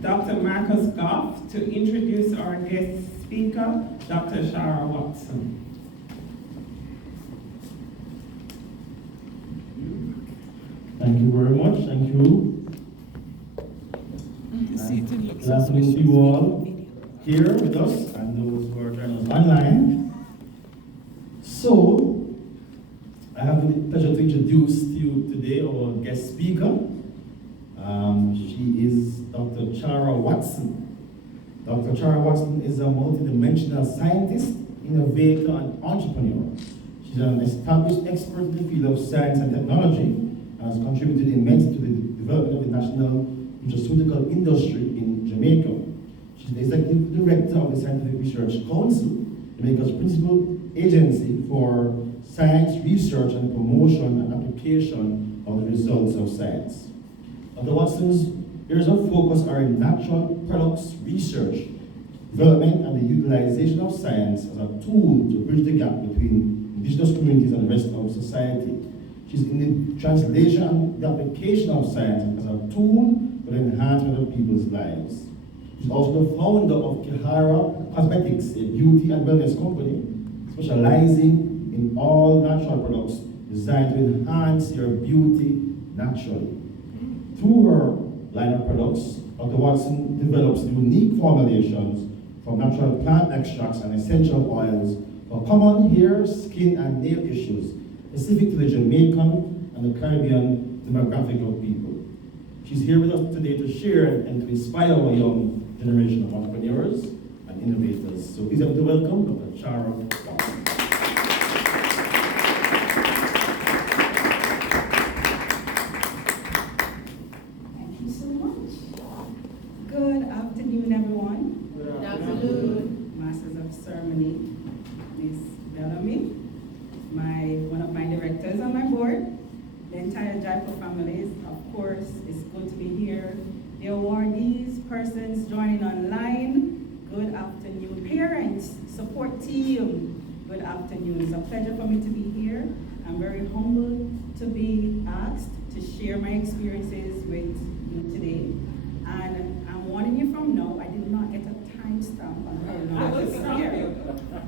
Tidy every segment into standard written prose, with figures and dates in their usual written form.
Dr. Marcus Goff to introduce our guest speaker, Dr. Shara Watson. Thank you very much. Thank you. Good afternoon to you all here with us and those who are joining us online. So, I have the pleasure to introduce to you today our guest speaker. She is Dr. Shara Watson. Dr. Shara Watson is a multidimensional scientist, innovator, and entrepreneur. She's an established expert in the field of science and technology and has contributed immensely to the development of the national nutraceutical industry in Jamaica. She's the executive director of the Scientific Research Council, Jamaica's principal agency for science research and promotion and application of the results of science. Dr. Watson's areas of focus are in natural products research, development, and the utilization of science as a tool to bridge the gap between indigenous communities and the rest of society. She's in the translation and the application of science as a tool for the enhancement of people's lives. She's also the founder of Kihara Cosmetics, a beauty and wellness company specializing in all natural products designed to enhance your beauty naturally. Through her line of products, Dr. Watson develops unique formulations from natural plant extracts and essential oils for common hair, skin, and nail issues specific to the Jamaican and the Caribbean demographic of people. She's here with us today to share and to inspire our young generation of entrepreneurs and innovators. So please have to welcome Dr. Shara Watson. Thank you so much. Good afternoon, everyone. Good afternoon. Masters of Ceremony, Miss Bellamy, one of my directors on my board, the entire JIPO family, of course, it's good to be here. The awardees, persons joining online, good afternoon. Parents, support team, good afternoon. It's a pleasure for me to be here. I'm very humbled to be asked to share my experiences with you today. And I'm warning you from now, I did not get a timestamp on how long I will be here.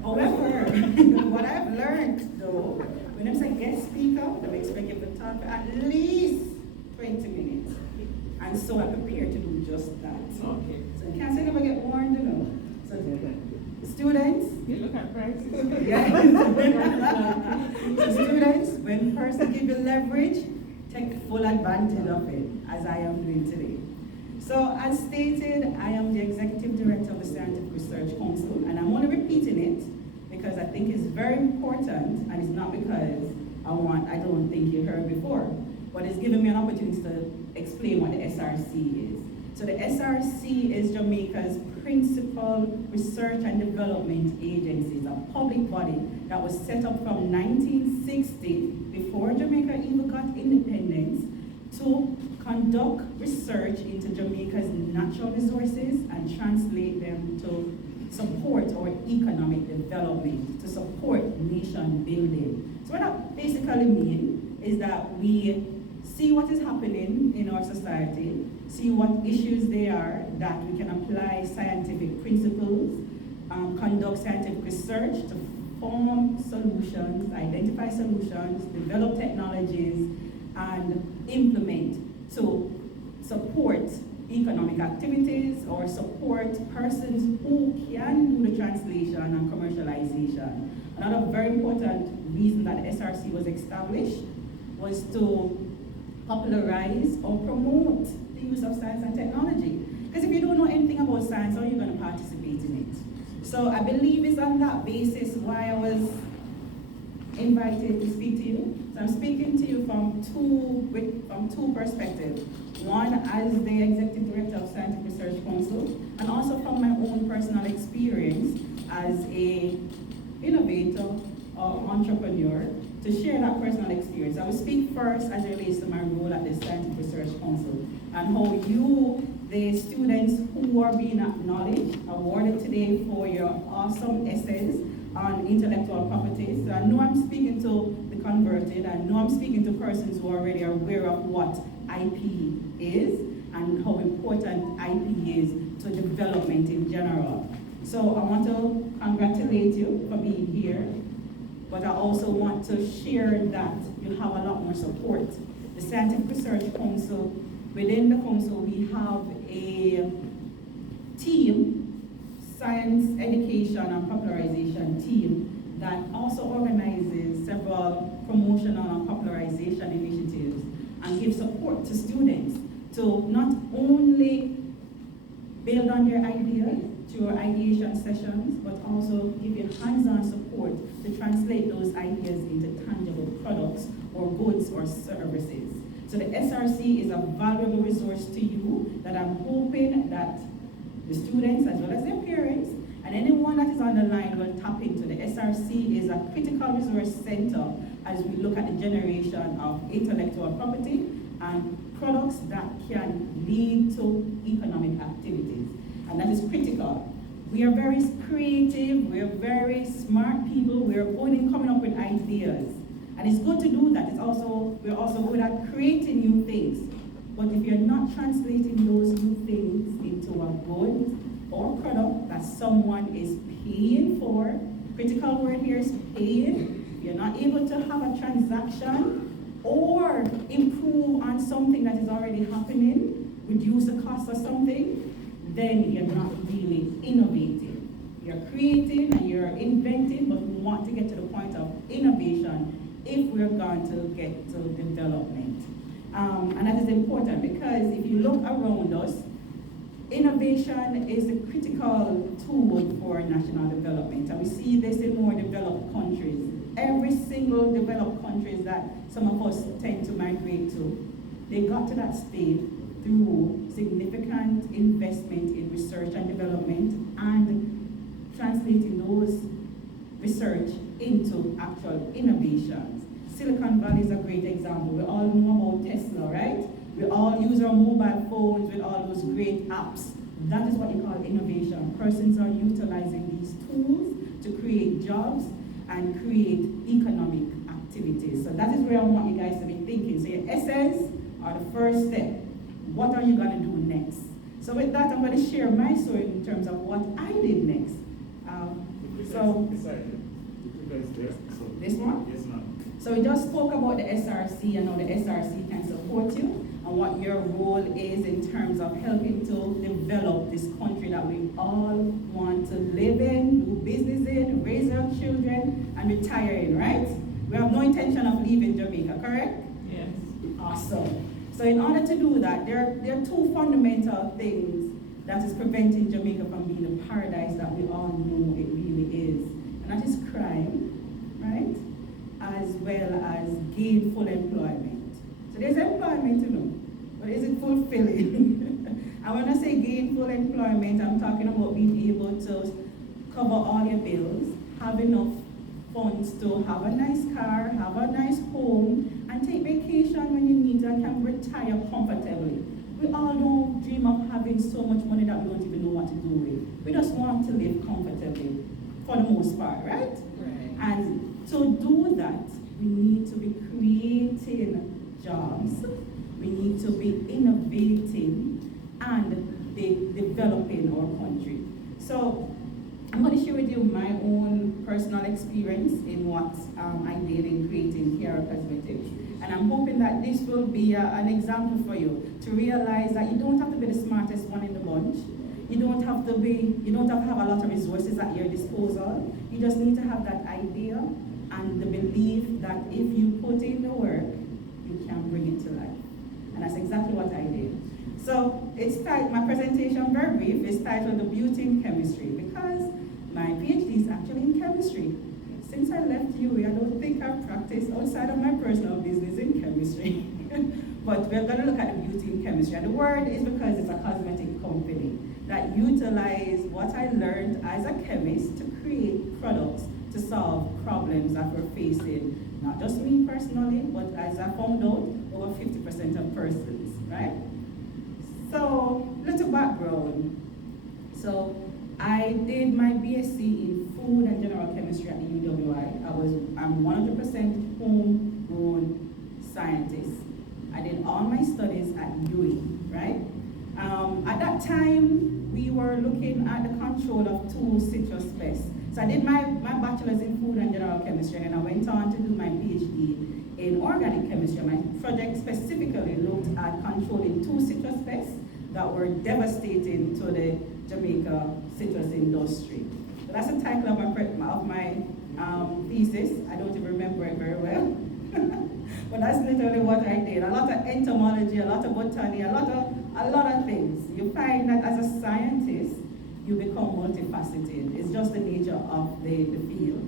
However, what I've learned though, when I'm saying guest speaker, I'm expecting to talk for at least 20 minutes. And so I'm prepared to do just that. Okay. So you can't say never get warned, you know. So students, You look at prices. yes. So students, when person give you leverage, take full advantage of it, as I am doing today. So as stated, I am the executive director of the Scientific Research Council, and I'm only repeating it because I think it's very important, and it's not because I don't think you heard before, but it's giving me an opportunity to explain what the SRC is. So the SRC is Jamaica's principal research and development agency. It's a public body that was set up from 1960, before Jamaica even got independence, to conduct research into Jamaica's natural resources and translate them to support our economic development, to support nation building. So what that basically means is that we see what is happening in our society, see what issues they are, that we can apply scientific principles, conduct scientific research to form solutions, identify solutions, develop technologies, and implement to support economic activities or support persons who can do the translation and commercialization. Another very important reason that the SRC was established was to popularize or promote the use of science and technology. Because if you don't know anything about science, how are you going to participate in it? So I believe it's on that basis why I was invited to speak to you. So I'm speaking to you from two perspectives. One as the Executive Director of Scientific Research Council, and also from my own personal experience as a innovator or entrepreneur, to share that personal experience. I will speak first as it relates to my role at the Scientific Research Council and how you, the students who are being acknowledged, awarded today for your awesome essays on intellectual properties. So I know I'm speaking to the converted, I know I'm speaking to persons who already are aware of what IP is and how important important IP is to development in general. So I want to congratulate you for being here, but I also want to share that you have a lot more support. The Scientific Research Council, within the council we have a team, science education and popularization team, that also organizes several promotional and popularization initiatives and gives support to students to not only build on your ideas through your ideation sessions, but also give you hands-on support to translate those ideas into tangible products or goods or services. So the SRC is a valuable resource to you that I'm hoping that the students as well as their parents and anyone that is on the line will tap into. The SRC is a critical resource center as we look at the generation of intellectual property and products that can lead to economic activities. And that is critical. We are very creative, we are very smart people, we are only coming up with ideas. And it's good to do that. We're also good at creating new things. But if you're not translating those new things into a good or product that someone is paying for, critical word here is paying, if you're not able to have a transaction or improve on something that is already happening, reduce the cost of something, then you're not really innovating. You're creating and you're inventing, but we want to get to the point of innovation if we're going to get to development. And that is important because if you look around us, innovation is the critical tool for national development. And we see this in more developed countries. Every single developed countries that some of us tend to migrate to, they got to that state through significant investment in research and development and translating those research into actual innovations. Silicon Valley is a great example. We all know about Tesla, right? We all use our mobile phones with all those great apps. That is what you call innovation. Persons are utilizing these tools to create jobs and create economic activities. So that is where I want you guys to be thinking. So your essays are the first step. What are you going to do next? So with that, I'm going to share my story in terms of what I did next. This one? Yes, ma'am. So we just spoke about the SRC and how the SRC can support you and what your role is in terms of helping to develop this country that we all want to live in, do business in, raise our children, and retire in, right? We have no intention of leaving Jamaica, correct? Yes. Awesome. So in order to do that, there are two fundamental things that is preventing Jamaica from being the paradise that we all know it really is. And that is crime, right? As well as gainful employment. So there's employment, but is it fulfilling? And when I say gainful employment, I'm talking about being able to cover all your bills, have enough funds to have a nice car, have a nice home, and take vacation when you need and can retire comfortably. We all don't dream of having so much money that we don't even know what to do with. We just want to live comfortably, for the most part, right? And to do that, we need to be creating jobs, we need to be innovating and developing our country. So I'm going to share with you my own personal experience in what I did in creating Kiara Cosmetics. And I'm hoping that this will be an example for you to realize that you don't have to be the smartest one in the bunch. You don't have to have a lot of resources at your disposal. You just need to have that idea and the belief that if you put in the work, you can bring it to life. And that's exactly what I did. So my presentation, very brief, is titled The Beauty in Chemistry because my PhD is actually in chemistry. Since I left UWI, I don't think I've practiced outside of my personal business in chemistry. But we're going to look at the beauty in chemistry. And the word is because it's a cosmetic company that utilize what I learned as a chemist to create products to solve problems that we're facing, not just me personally, but as I found out, over 50% of persons, right? So, little background. So, I did my BSc in food and general chemistry at the UWI. I'm 100% homegrown scientist. I did all my studies at UWI, right? At time, we were looking at the control of 2 citrus pests. So I did my bachelor's in food and general chemistry, and I went on to do my PhD in organic chemistry. My project specifically looked at controlling 2 citrus pests that were devastating to the Jamaica citrus industry. So that's the title of my thesis. I don't even remember it very well. But that's literally what I did. A lot of entomology, a lot of botany, a lot of things. You find that as a scientist, you become multifaceted. It's just the nature of the field.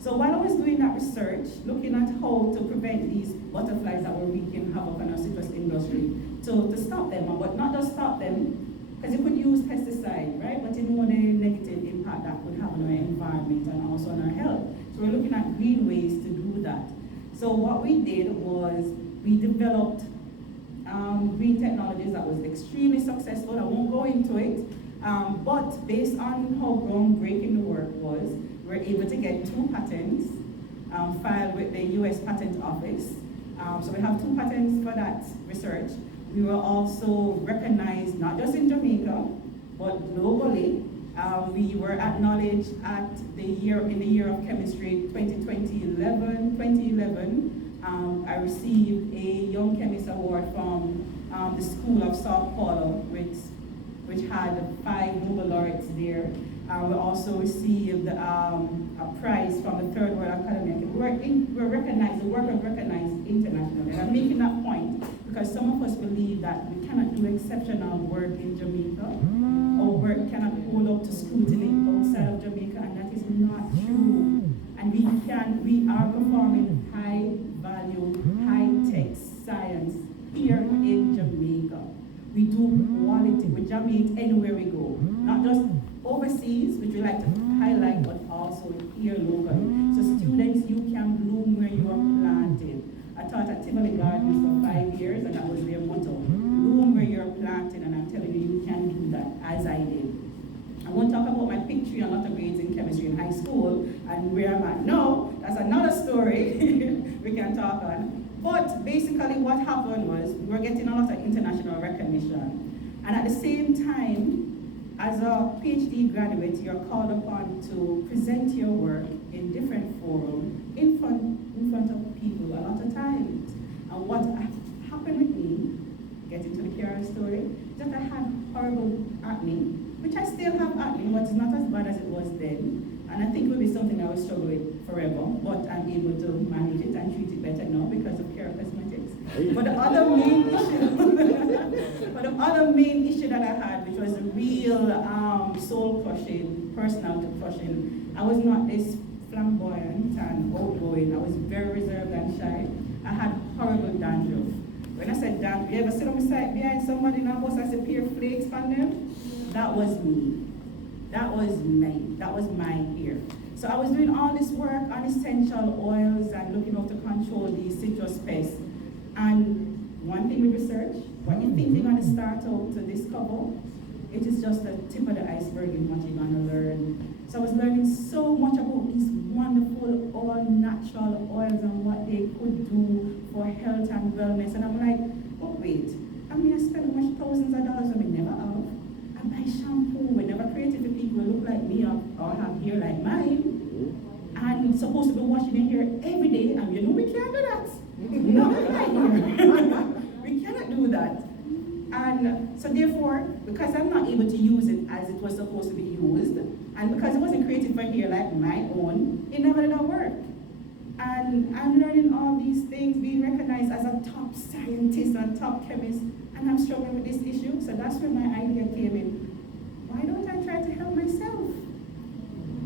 So while I was doing that research, looking at how to prevent these butterflies that were wreaking havoc on our citrus industry, to stop them, but not just stop them, because you could use pesticide, right? But you know the negative impact that could have on our environment and also on our health. So we're looking at green ways to do that. So what we did was we developed green technologies that was extremely successful. I won't go into it, but based on how groundbreaking the work was, we were able to get 2 patents filed with the US Patent Office. So we have 2 patents for that research. We were also recognized not just in Jamaica, but globally. We were acknowledged in the year of chemistry 2011. I received a Young Chemist Award from the School of Sao Paulo, which had 5 Nobel laureates there. We also received a prize from the Third World Academy. We're recognized, the work was recognized internationally. And I'm making that point because some of us believe that we cannot do exceptional work in Jamaica. Our work cannot hold up to scrutiny outside of Jamaica, and that is not true. And we are performing high value, high tech science here in Jamaica. We do quality, we Jamaica anywhere we go, not just overseas, which we like to highlight, but also here locally. So students, you can bloom where you are planted. I taught at Tivoli Gardens for 5 years, and that was their motto. Bloom where you're planted, and I'm telling you, you can do that, as I did. I won't talk about my pick 3 and lot of grades in chemistry in high school, and where I'm at now. That's another story we can talk on. But basically what happened was, we were getting a lot of international recognition. And at the same time, as a PhD graduate, you're called upon to present your work in different forums, in front of people a lot of times. And what happened with me, getting to the Kiara story, is that I had horrible acne, which I still have acne, but it's not as bad as it was then. And I think it will be something I will struggle with forever, but I'm able to manage it and treat it better now because of Kiara Cosmetics. But the other main issue that I had, which was a real soul-crushing, personality-crushing, I was not this flamboyant and outgoing. I was very reserved and shy. I had horrible dandruff. When I said dandruff, you ever sit on the side behind somebody in a bus and see pear flakes on them? That was me. That was me. That was my hair. So I was doing all this work on essential oils and looking how to control these citrus pests. And one thing with research, what you think you're going to start out to discover, it is just the tip of the iceberg in what you're going to learn. So I was learning so much about these wonderful all-natural oils and what they could do for health and wellness. And I'm like, oh wait, I mean I spend much thousands of dollars when we never have. I buy shampoo, we never created for people who look like me or have hair like mine. And supposed to be washing your hair every day, and you know we can't do that. Not with my hair. We cannot do that. And so therefore, because I'm not able to use it as it was supposed to be used, and because it wasn't created for hair like my own, it never did work. And I'm learning all these things, being recognized as a top scientist and top chemist, and I'm struggling with this issue. So that's where my idea came in. Why don't I try to help myself?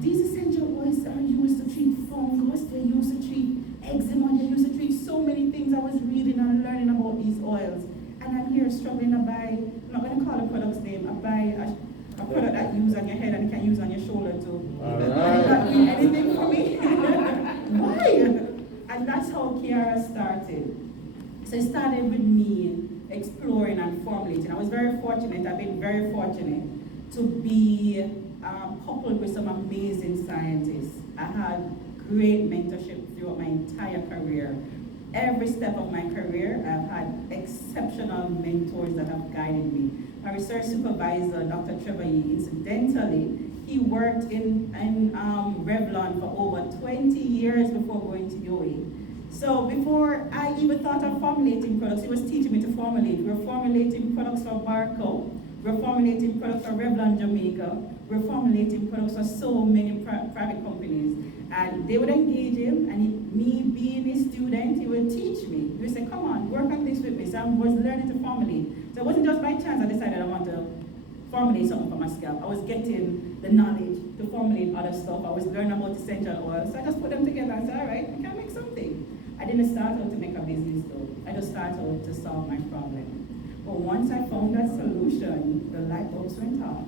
These essential oils are used to treat fungus, they're used to treat eczema, they're used to treat so many things. I was reading and learning about these oils. And I'm here struggling to buy, I'm not going to call the product's name, I buy a product that you use on your head and you can use on your shoulder too. And it's not doing anything for me. Why? And that's how Kiara started. So it started with me exploring and formulating. I was very fortunate, I've been very fortunate to be coupled with some amazing scientists. I had great mentorship throughout my entire career. every step of my career. I've had exceptional mentors that have guided me. My research supervisor, Dr. Trevor Yee, incidentally, he worked in Revlon for over 20 years before going to UAE. So before I even thought of formulating products, he was teaching me to formulate. We were formulating products for Barco, we were formulating products for Revlon Jamaica, we were formulating products for so many private companies. And they would engage him, and me being a student, he would teach me. He would say, come on, work on this with me. So I was learning to formulate. So it wasn't just by chance I decided I want to formulate something for my scalp. I was getting the knowledge to formulate other stuff. I was learning about essential oils. So I just put them together and said, all right, we can make something. I didn't start out to make a business though. I just started out to solve my problem. But once I found that solution, the light bulbs went off.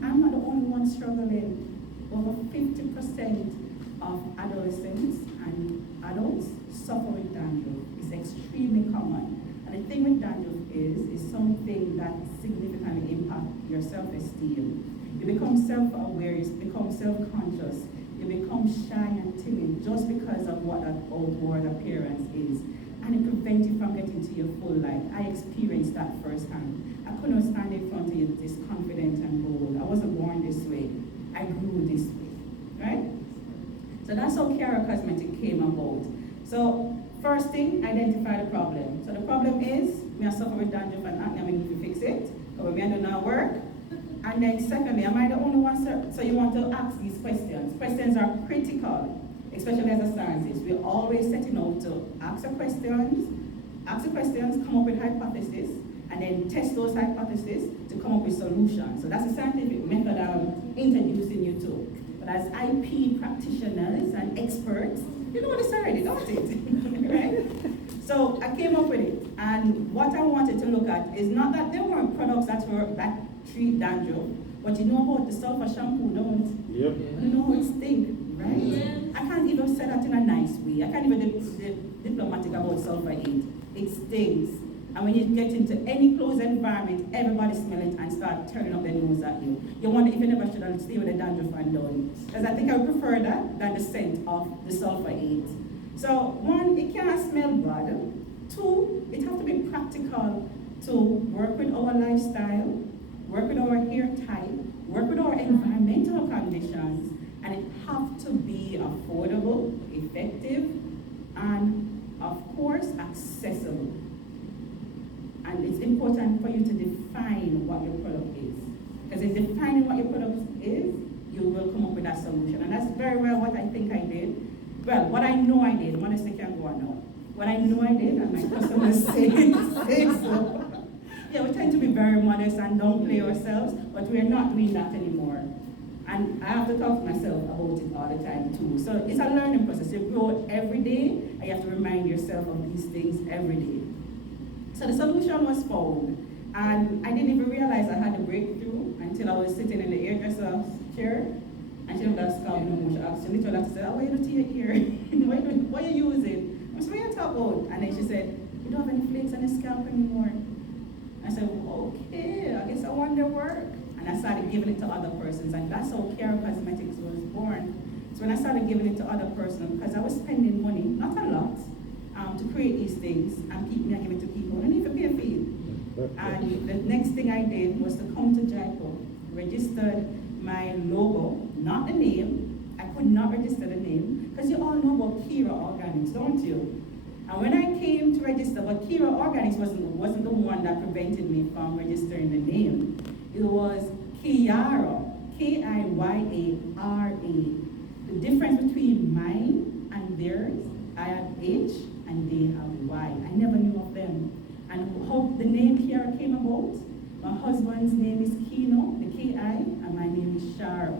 I'm not the only one struggling. Over 50% of adolescents and adults suffer with dandruff. It's extremely common. And the thing with dandruff is something that significantly impacts your self-esteem. You become self-aware, you become self-conscious, you become shy and timid just because of what that outward appearance is. And it prevents you from getting to your full life. I experienced that firsthand. I couldn't stand in front of you this confident and bold. I wasn't born this way. I grew this way, right? So that's how Kiara Cosmetic came about. So first thing, identify the problem. So the problem is, me I suffer with dandruff and acne, I need to fix it, because me I do not work. And then secondly, am I the only one, sir? So you want to ask these questions. Questions are critical, especially as a scientist. We're always setting out to ask the questions, come up with hypotheses, and then test those hypotheses to come up with solutions. So that's a scientific method I'm introducing you to. But as IP practitioners and experts, you know this already, don't it? Right? So I came up with it. And what I wanted to look at is not that there weren't products that treat dandruff, but you know about the sulfur shampoo, don't you? Yep. You know how it stinks, right? Yeah. I can't even say that in a nice way. I can't even be diplomatic about sulfur 8. It stinks. And when you get into any closed environment, everybody smell it and start turning up their nose at you. You wonder if you never should have stayed with the dandruff and done. Because I think I would prefer that than the scent of the sulfur 8. So one, it can't smell bad. Two, it has to be practical to work with our lifestyle, work with our hair type, work with our environmental conditions, and it have to be affordable, effective, and of course, accessible. And it's important for you to define what your product is. Because in defining what your product is, you will come up with that solution. And that's very well what I think I did. Well, what I know I did, honestly can't go on now. What I know I did, and my customers say so. Yeah, we tend to be very modest and downplay ourselves, but we're not doing that anymore. And I have to talk to myself about it all the time too. So it's a learning process. You grow every day, and you have to remind yourself of these things every day. So the solution was found, and I didn't even realize I had a breakthrough until I was sitting in the hairdresser's chair, and she was scalp no she asked, she literally said, oh, why you do your hair? What are you using? I said, what are you talking about? And then she said, you don't have any flakes on your scalp anymore. I said, well, okay, I guess I wonder work. And I started giving it to other persons, and that's how Kiara Cosmetics was born. So when I started giving it to other persons, because I was spending money, not a lot, to create these things and keep me and give it to people. I don't need to pay a fee. And the next thing I did was to come to JIPO, registered my logo, not the name. I could not register the name, because you all know about Kira Organics, don't you? And when I came to register, but Kira Organics wasn't the one that prevented me from registering the name. It was Kiara, Kiara. The difference between mine and theirs, I have H and they have Y. I never knew of them. And how the name Kiara came about, my husband's name is Kino, the K-I, and my name is Shara.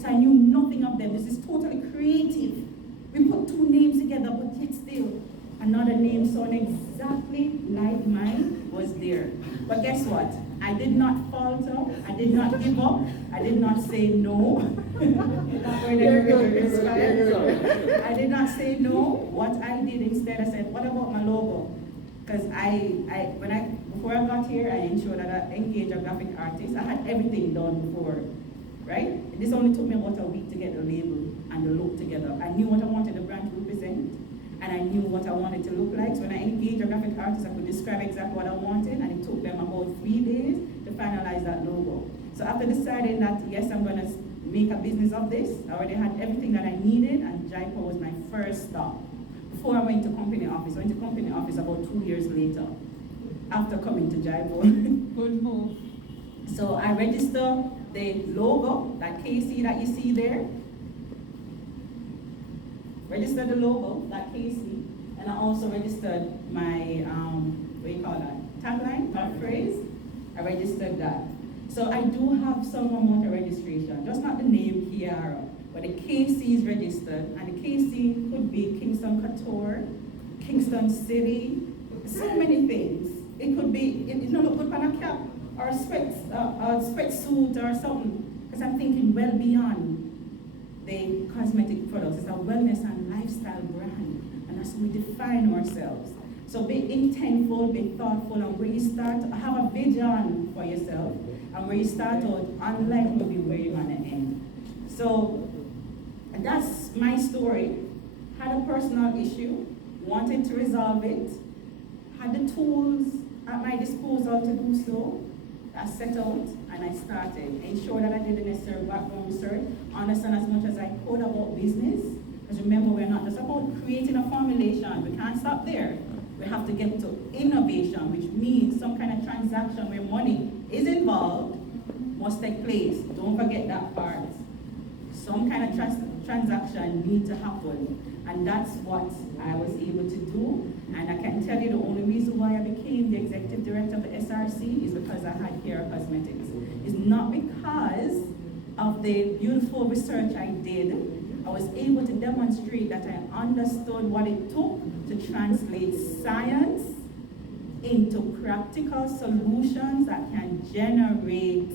So I knew nothing of them. This is totally creative. We put two names together, but yet still, another name sounding exactly like mine was there. But guess what? I did not falter. I did not give up. I did not say no. I did not say no. What I did instead, I said, what about my logo? Because before I got here, I ensured that I engaged a graphic artist. I had everything done before, right? This only took me about a week to get the label and the look together. I knew what I wanted the brand to represent. and I knew what I wanted to look like. So when I engaged a graphic artist, I could describe exactly what I wanted, and it took them about 3 days to finalize that logo. So after deciding that, yes, I'm gonna make a business of this, I already had everything that I needed, and JIPO was my first stop. Before I went to company office, I went to company office about 2 years later, after coming to JIPO. Good move. So I registered the logo, that KC that you see there. Registered the logo, that KC, and I also registered my, what do you call that, tagline, that phrase. I registered that. So I do have some amount of registration, just not the name Kiara, but the KC is registered, and the KC could be Kingston Couture, Kingston City, so many things. It could be, you know, put on a cap, or a sweatsuit or something, because I'm thinking well beyond the cosmetic products. It's a wellness and lifestyle brand, and that's how we define ourselves. So be intentful, be thoughtful, and where you start, have a vision for yourself, and where you start out, unlike will be where you're gonna end. So that's my story. Had a personal issue, wanted to resolve it, had the tools at my disposal to do so. I set out and I started. Ensure that I did the necessary background research, understand as much as I could about business. Because remember, we're not just about creating a formulation. We can't stop there. We have to get to innovation, which means some kind of transaction where money is involved must take place. Don't forget that part. Some kind of transaction needs to happen. And that's what I was able to do. And I can tell you the only reason why I became the executive director of the SRC is because I had Kiara Cosmetics. It's not because of the beautiful research I did. I was able to demonstrate that I understood what it took to translate science into practical solutions that can generate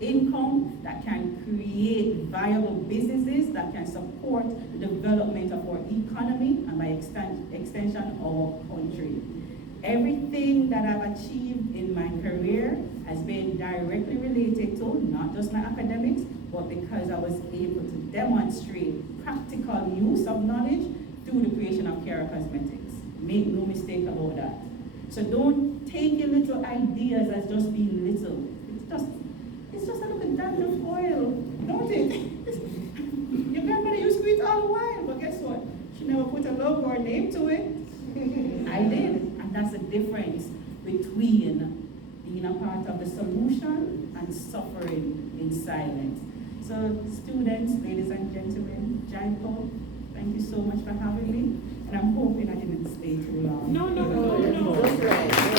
income, that can create viable businesses, that can support the development of our economy and by extension our country. Everything that I've achieved in my career has been directly related to not just my academics, but because I was able to demonstrate practical use of knowledge through the creation of Kiara Cosmetics. Make no mistake about that. So don't take your little ideas as just being little. It's just a little dash of oil, don't it? Your grandmother used to eat all the while, but guess what? She never put a logo or name to it. I did, and that's the difference between being a part of the solution and suffering in silence. So students, ladies and gentlemen, JIPO, thank you so much for having me, and I'm hoping I didn't stay too long. No. That's right.